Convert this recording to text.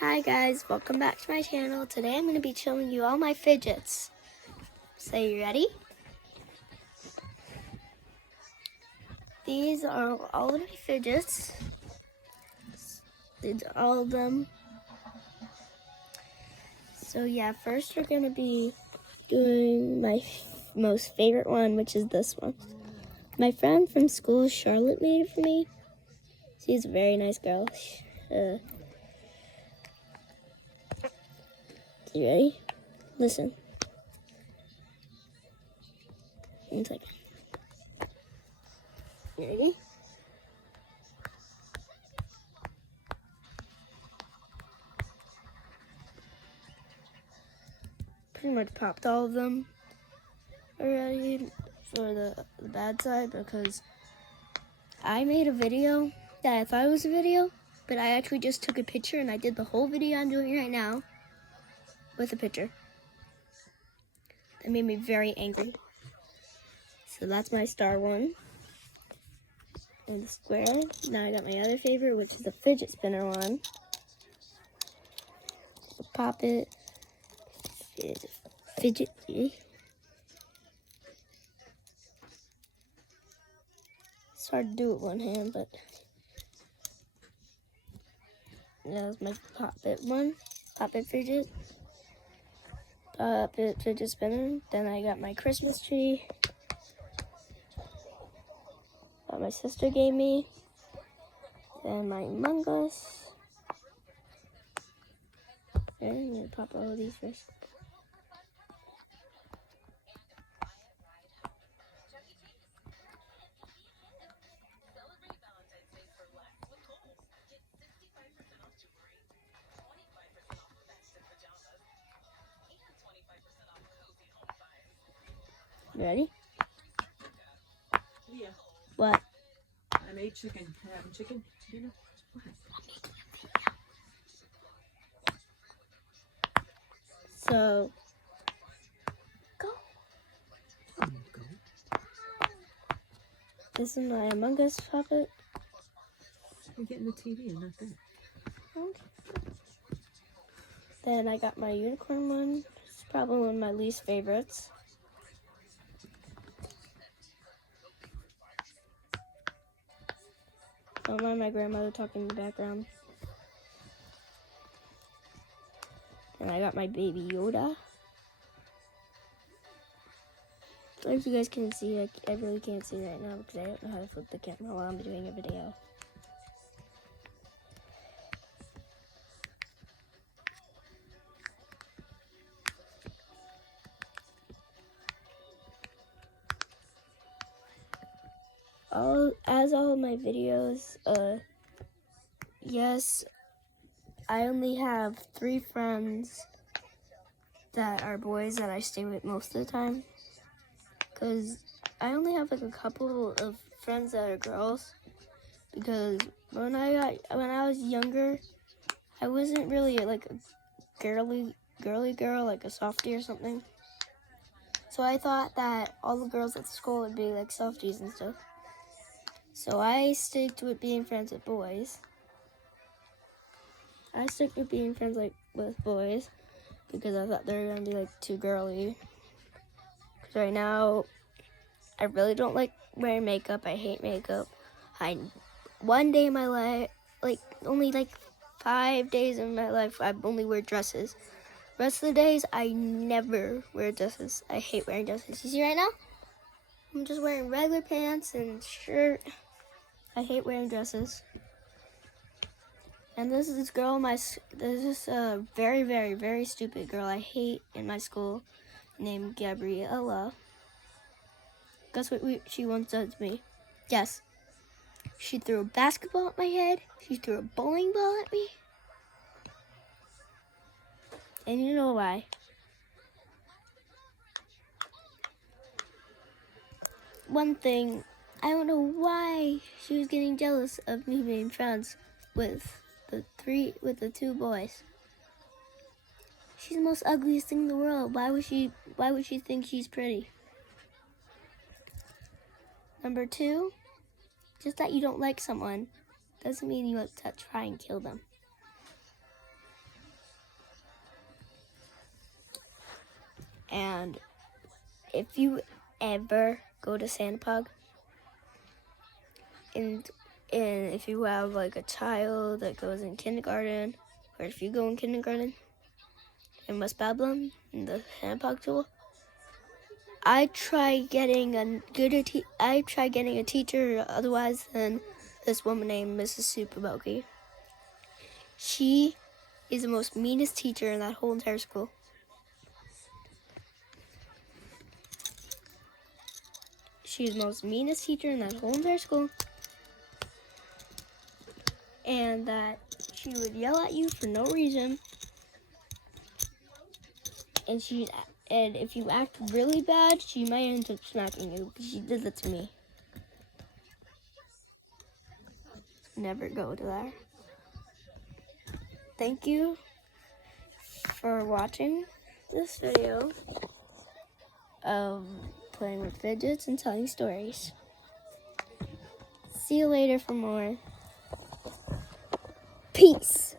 Hi guys, welcome back to my channel. Today I'm going to be showing you all my fidgets. So you ready? These are all of my fidgets. These are all of them. So yeah, first we're going to be doing my most favorite one, which is this one. My friend from school, Charlotte, made it for me. She's a very nice girl. You ready? Listen. 1 second. You ready? Pretty much popped all of them already for the bad side because I made a video that I thought it was a video, but I actually just took a picture and I did the whole video I'm doing right now with a picture. That made me very angry. So that's my star one. And the square. Now I got my other favorite, which is the fidget spinner one. So pop it. It's fidgety. It's hard to do with one hand, but that was my pop it one. Pop it fidget. Pop it fidget spinner. Then I got my Christmas tree that my sister gave me. Then my Among Us. Okay, I'm gonna pop all of these first. You ready? Yeah. What? I made chicken. Having chicken dinner. So, go. This is my Among Us puppet. You're getting the TV and not that. Okay. Then I got my unicorn one. It's probably one of my least favorites. Don't mind my grandmother talking in the background. Then I got my baby Yoda. If you guys can see, I really can't see right now because I don't know how to flip the camera while I'm doing a video. As all of my videos, yes, I only have 3 friends that are boys that I stay with most of the time. Because I only have like a couple of friends that are girls. Because when I was younger, I wasn't really like a girly girl, like a softie or something. So I thought that all the girls at school would be like softies and stuff. So I sticked with being friends with boys. I stick with being friends with boys because I thought they were gonna be like too girly. Because right now, I really don't like wearing makeup. I hate makeup. One day in my life, only 5 days in my life, I only wear dresses. Rest of the days, I never wear dresses. I hate wearing dresses. You see right now? I'm just wearing regular pants and shirt. I hate wearing dresses. And this is this girl, there's this very, very, very stupid girl I hate in my school named Gabriella. Guess what she once did to me? Yes. She threw a basketball at my head. She threw a bowling ball at me. And you know why. One thing, I don't know why she was getting jealous of me being friends with the 2 boys. She's the most ugliest thing in the world. Why would she think she's pretty? Number 2, just that you don't like someone doesn't mean you have to try and kill them. And if you ever go to Santa Pog, and if you have like a child that goes in kindergarten, or if you go in kindergarten in West Babylon in the Santa Pog school, I try getting a teacher otherwise than this woman named Mrs. Supaboki. She is the most meanest teacher in that whole entire school. She's the most meanest teacher in that whole entire school. And that she would yell at you for no reason. And if you act really bad, she might end up smacking you. She did that to me. Never go to that. Thank you for watching this video of playing with fidgets and telling stories. See you later for more. Peace.